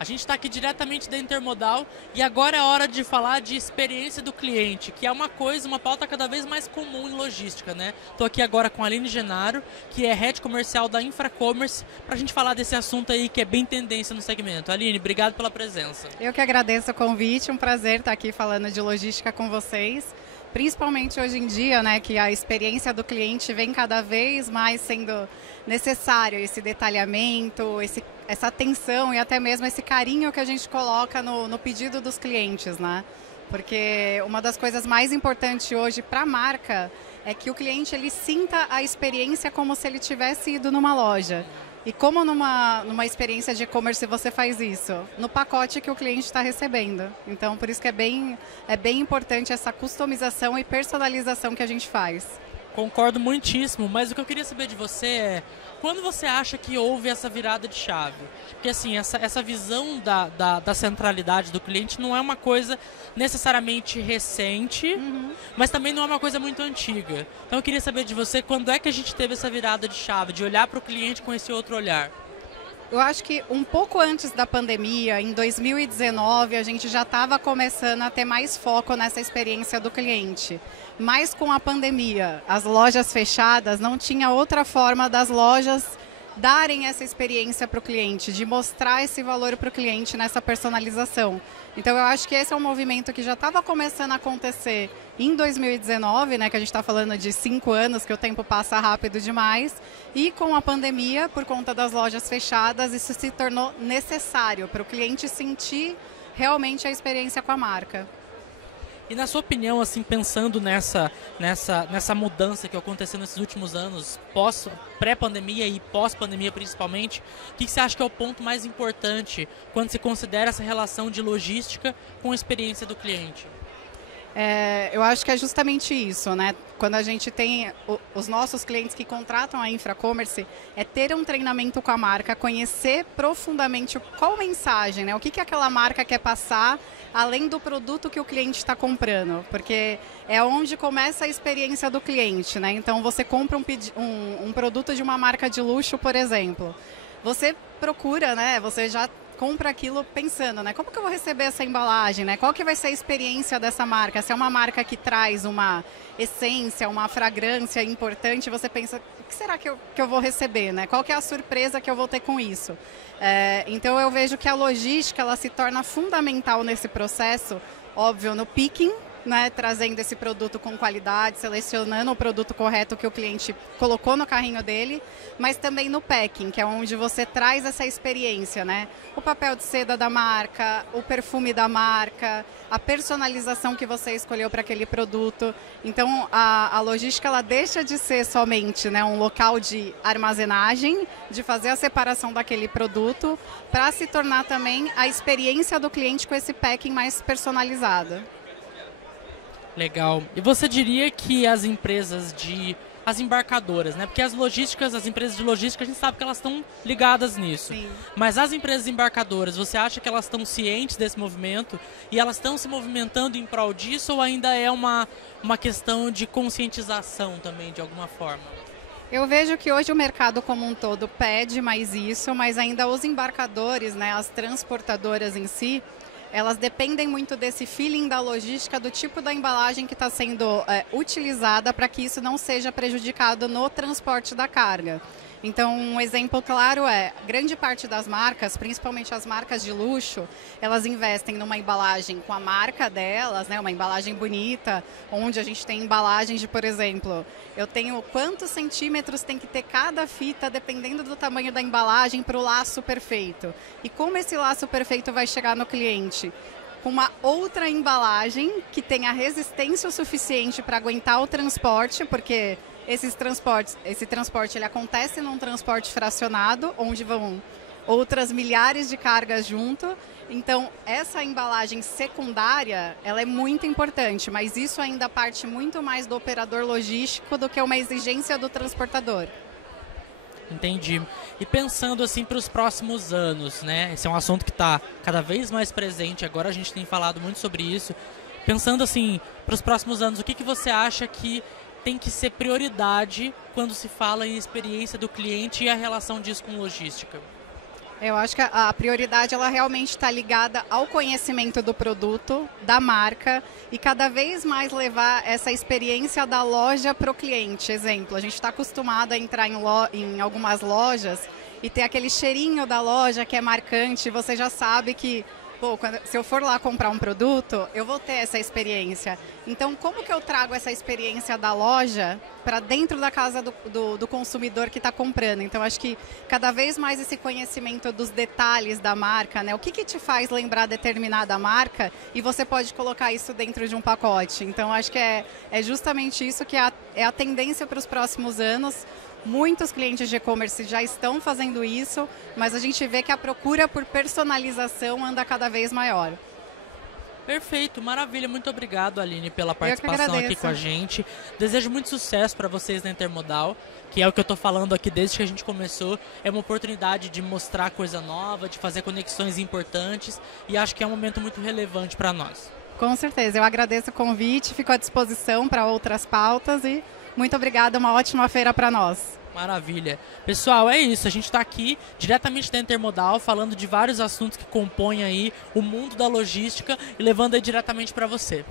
A gente está aqui diretamente da Intermodal e agora é hora de falar de experiência do cliente, que é uma pauta cada vez mais comum em logística, né? Estou aqui agora com a Aline Genaro, que é Head Comercial da Infracommerce, para a gente falar desse assunto aí que é bem tendência no segmento. Aline, obrigado pela presença. Eu que agradeço o convite, um prazer estar aqui falando de logística com vocês. Principalmente hoje em dia, né, que a experiência do cliente vem cada vez mais sendo necessário, esse detalhamento, essa atenção e até mesmo esse carinho que a gente coloca no pedido dos clientes, né? Porque uma das coisas mais importantes hoje para a marca é que o cliente ele sinta a experiência como se ele tivesse ido numa loja. E como numa experiência de e-commerce você faz isso? No pacote que o cliente está recebendo. Então, por isso que é bem importante essa customização e personalização que a gente faz. Concordo muitíssimo, mas o que eu queria saber de você é quando você acha que houve essa virada de chave? Porque assim, essa visão da centralidade do cliente não é uma coisa necessariamente recente, mas também não é uma coisa muito antiga. Então eu queria saber de você quando é que a gente teve essa virada de chave, de olhar para o cliente com esse outro olhar? Eu acho que um pouco antes da pandemia, em 2019, a gente já estava começando a ter mais foco nessa experiência do cliente. Mas com a pandemia, as lojas fechadas, não tinha outra forma das lojas darem essa experiência para o cliente, de mostrar esse valor para o cliente nessa personalização. Então eu acho que esse é um movimento que já estava começando a acontecer em 2019, né, que a gente está falando de 5 anos, que o tempo passa rápido demais, e com a pandemia, por conta das lojas fechadas, isso se tornou necessário para o cliente sentir realmente a experiência com a marca. E na sua opinião, assim, pensando nessa mudança que aconteceu nesses últimos anos, pré-pandemia e pós-pandemia principalmente, o que você acha que é o ponto mais importante quando se considera essa relação de logística com a experiência do cliente? Eu acho que é justamente isso, né? Quando a gente tem os nossos clientes que contratam a Infracommerce, é ter um treinamento com a marca, conhecer profundamente qual mensagem, né? O que aquela marca quer passar, além do produto que o cliente está comprando, porque é onde começa a experiência do cliente, né? Então você compra um produto de uma marca de luxo, por exemplo, você procura, né? Você já compra aquilo pensando, né? Como que eu vou receber essa embalagem, né? Qual que vai ser a experiência dessa marca? Se é uma marca que traz uma essência, uma fragrância importante, você pensa, o que será que eu vou receber, né? Qual que é a surpresa que eu vou ter com isso? Então eu vejo que a logística, ela se torna fundamental nesse processo, óbvio, no picking, né, trazendo esse produto com qualidade, selecionando o produto correto que o cliente colocou no carrinho dele, mas também no packing, que é onde você traz essa experiência, né? O papel de seda da marca, o perfume da marca, a personalização que você escolheu para aquele produto. Então, a logística ela deixa de ser somente, né, um local de armazenagem, de fazer a separação daquele produto, para se tornar também a experiência do cliente com esse packing mais personalizado. Legal. E você diria que as embarcadoras, né? Porque as empresas de logística, a gente sabe que elas estão ligadas nisso. Sim. Mas as empresas embarcadoras, você acha que elas estão cientes desse movimento e elas estão se movimentando em prol disso ou ainda é uma questão de conscientização também, de alguma forma? Eu vejo que hoje o mercado como um todo pede mais isso, mas ainda os embarcadores, né, as transportadoras em si, elas dependem muito desse feeling da logística, do tipo da embalagem que está sendo utilizada para que isso não seja prejudicado no transporte da carga. Então, um exemplo claro é, grande parte das marcas, principalmente as marcas de luxo, elas investem numa embalagem com a marca delas, né, uma embalagem bonita, onde a gente tem embalagens de, por exemplo, eu tenho quantos centímetros tem que ter cada fita, dependendo do tamanho da embalagem, para o laço perfeito. E como esse laço perfeito vai chegar no cliente? Com uma outra embalagem que tenha resistência o suficiente para aguentar o transporte, porque esse transporte ele acontece num transporte fracionado, onde vão outras milhares de cargas junto. Então, essa embalagem secundária, ela é muito importante, mas isso ainda parte muito mais do operador logístico do que uma exigência do transportador. Entendi. E pensando assim para os próximos anos, né? Esse é um assunto que está cada vez mais presente, agora a gente tem falado muito sobre isso. Pensando assim para os próximos anos, o que você acha que tem que ser prioridade quando se fala em experiência do cliente e a relação disso com logística? Eu acho que a prioridade ela realmente está ligada ao conhecimento do produto, da marca e cada vez mais levar essa experiência da loja para o cliente. Exemplo, a gente está acostumado a entrar em algumas lojas e ter aquele cheirinho da loja que é marcante, você já sabe que pô, se eu for lá comprar um produto, eu vou ter essa experiência. Então, como que eu trago essa experiência da loja para dentro da casa do consumidor que está comprando? Então, acho que cada vez mais esse conhecimento dos detalhes da marca, né? O que te faz lembrar determinada marca e você pode colocar isso dentro de um pacote. Então, acho que é justamente isso que é a tendência para os próximos anos. Muitos clientes de e-commerce já estão fazendo isso, mas a gente vê que a procura por personalização anda cada vez maior. Perfeito, maravilha. Muito obrigado, Aline, pela participação aqui com a gente. Desejo muito sucesso para vocês na Intermodal, que é o que eu estou falando aqui desde que a gente começou. É uma oportunidade de mostrar coisa nova, de fazer conexões importantes e acho que é um momento muito relevante para nós. Com certeza, eu agradeço o convite, fico à disposição para outras pautas e muito obrigada, uma ótima feira para nós. Maravilha. Pessoal, é isso. A gente está aqui diretamente da Intermodal, falando de vários assuntos que compõem aí o mundo da logística e levando aí diretamente para você.